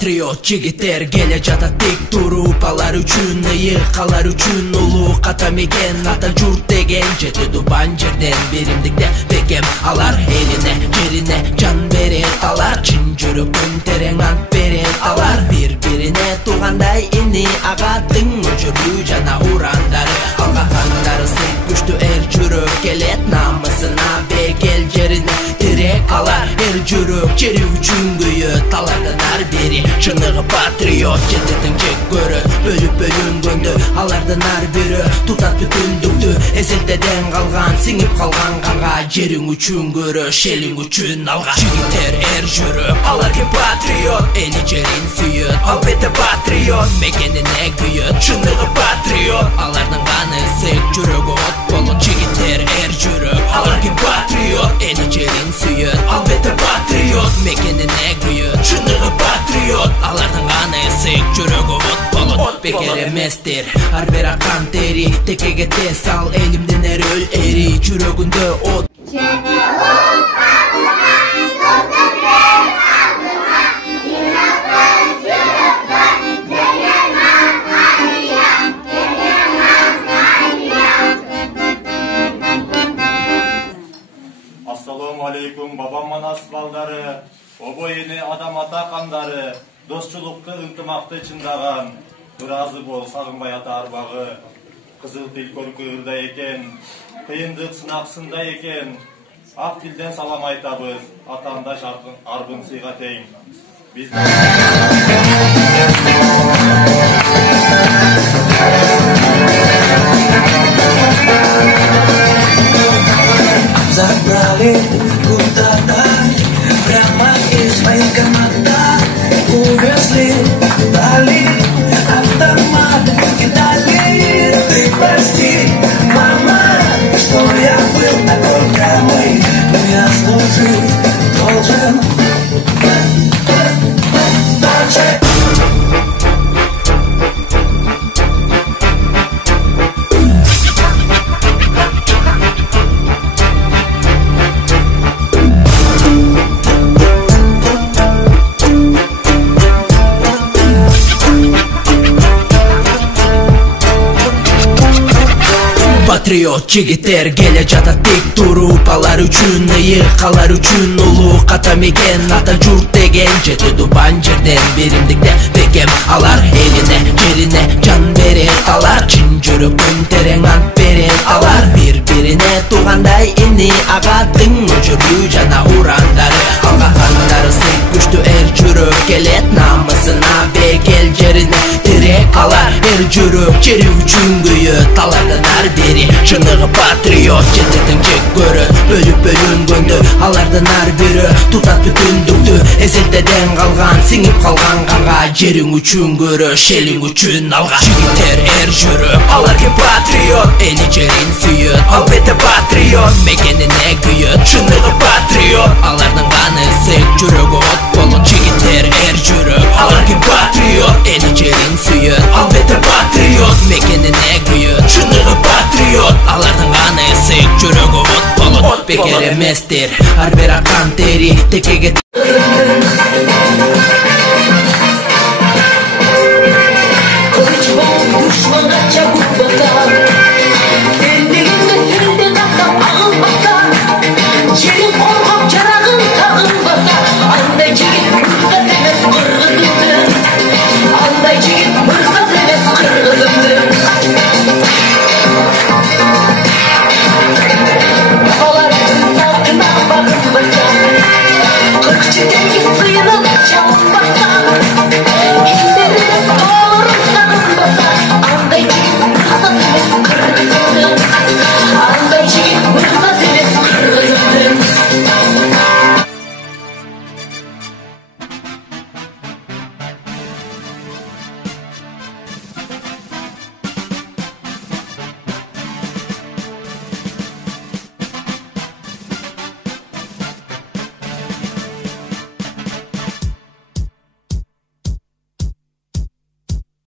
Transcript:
Patriot jigitler gele jata tek turup, alar üçün ıyık, alar üçün ulu katam eken, ata jurt degen жетеді бан жерден беримдикте бекем. Алар элине жерине жан берет, алар чын жүрөккөн терең ант берет, алар бири-бирине туугандай ини агаттын өчүрүү жана урандары, алгакандары сыйк күчтүү эр жүрөк келет намысына бекел жерине тирек, алар эр жүрөк жери үчүн күйөт, алардан ар бири чыныгы патриот жететиң жек көрөт, бөлүп бөлүнгөндө алардан ар бири тутат бүтүндүктү, эселтеден калган сиңип калган канга, жериң үчүн көрөш элиң үчүн алган жигиттер эр жүрөк, алар ким патриот, эли жерин сүйөт, албетте патриот, мекенине күйөт, чыныгы патриот, алардын каны сыйк жүрөгү от болот, жигиттер эр жүрөк, алар ким патриот, эли жерин сүйөт, албетте патриот, мекенине күйөт, чыныгы патриот, алардын каны сыйк жүрөгү от болот, бекер эместир ар бир акан тери, текеге тез ал элимден өл эри, жүрөгүндө от. Assalamu alaikum babam Manas балдары, обой эне адам ата кандары, достчулукту ынтымакты чындаган, ыраазы бол сагынбай ата арбагы, кызыл тил көркүрдө экен, кыйындык сынаксында экен, ак тилден салам айтабыз, атаандаш арбын сыйга тең. Забрали куда-то прямо из военкомата, увезли, дали автомат и дали. Ты прости, мама, что я был такой прямой, но я служить должен. Patriot jigitler gele jata tek turup, алар үчүн ыйык, алар үчүн улуу катам экен, ата журт деген жетеді бан жерден беримдикте бекем, алар элине жерине жан берет, алар чын жүрөккөн терең ант берет, алар бири-бирине туугандай ини агаттын өчүрүү жана урандары, алгакандары сыйк күчтүү эр жүрөк келет намысына бекел жерине тирек, алар эр жүрөк жери үчүн күйөт, алардан ар бири чыныгы патриот жететиң жек көрөт, бөлүп бөлүнгөндө алардан ар бири тутат бүтүндүктү, эселтеден калган сиңип калган канга, жериң үчүн көрөш элиң үчүн алган жигиттер эр жүрөк, алар ким патриот, эли жерин сүйөт, албетте патриот, мекенине күйөт, чыныгы патриот, алардын каны сыйк жүрөгү от болот, жигиттер эр жүрөк, алар ким патриот, эли жерин сүйөт, албетте патриот, мекенине күйөт, чыныгы патриот, алардын каны сыйк жүрөгү от болот, бекер эместир ар бир акан тери, текеге Кылыч болуп душманга чабып батам.